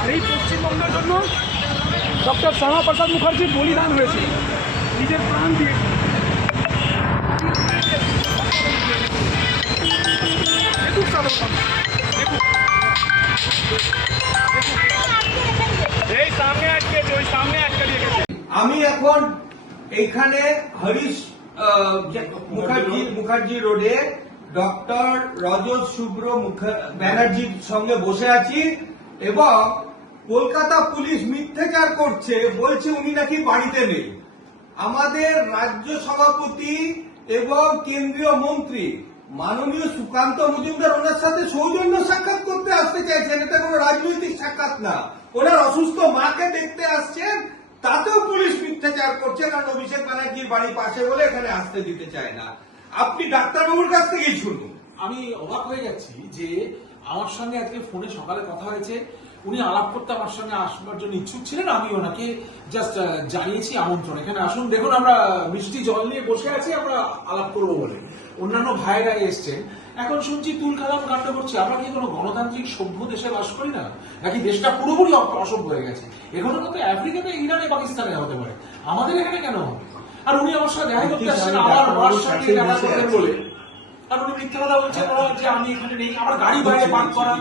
আর এই পশ্চিমবঙ্গের জন্য ডক্টর শ্যামাপ্রসাদ মুখার্জির বলিদান হয়েছে, নিজের প্রাণ দিয়ে। আমি এখন এইখানে হরিশ মুখার্জি রোডে ডক্টর রজত শুভ্র ব্যানার্জির সঙ্গে বসে আছি এবং কলকাতা পুলিশ মিথ্যাচার করছে, বলছে উনি নাকি বাড়িতে নেই। আমাদের রাজ্য সভাপতি এবং কেন্দ্রীয় মন্ত্রী মাননীয় সুকান্ত মজুমদার ওনার সাথে সৌজন্য সাক্ষাৎ করতে আসতে চাইছেন। এটা কোনো রাজনৈতিক সাক্ষাৎ না, ওনার অসুস্থ মাকে দেখতে আসছেন, তাতেও পুলিশ মিথ্যাচার করছে, কারণ অভিষেক ব্যানার্জির বাড়ি পাশে বলে এখানে আসতে দিতে চায় না। আপনি ডাক্তারবাবুর কাছ থেকেই শুনুন। আমি অবাক হয়ে যাচ্ছি যে আমার সঙ্গে আজকে ফোনে সকালে কথা হয়েছে, উনি আলাপ করতে আমার সঙ্গে আসবার জন্য ইচ্ছুক ছিলেন। আমি ওনাকে জাস্ট জানিয়েছি আমন্ত্রণ, এখানে আসুন। দেখুন আমরা মিষ্টি জল নিয়ে বসে আছি, আমরা আলাপ করবো বলে। অন্যান্য ভাইরা এসছেন, এখন শুনছি তুলকালাম কাণ্ড করছে। আমরা কি কোনো গণতান্ত্রিক সভ্য দেশে বাস করি না, নাকি দেশটা পুরোপুরি অসভ্য হয়ে গেছে? এগুলো কিন্তু আফ্রিকাতে, ইরানে, পাকিস্তানে হতে পারে, আমাদের এখানে কেন হবে? আর উনি আমার সাথে দেখা করতে আসছেন আমার মার সঙ্গে দেখা করবেন বলে, আর উনি মিথ্যা কথা বলছেন যে আমি এখানে নেই, আমার গাড়ি বাইরে পার্ক করা।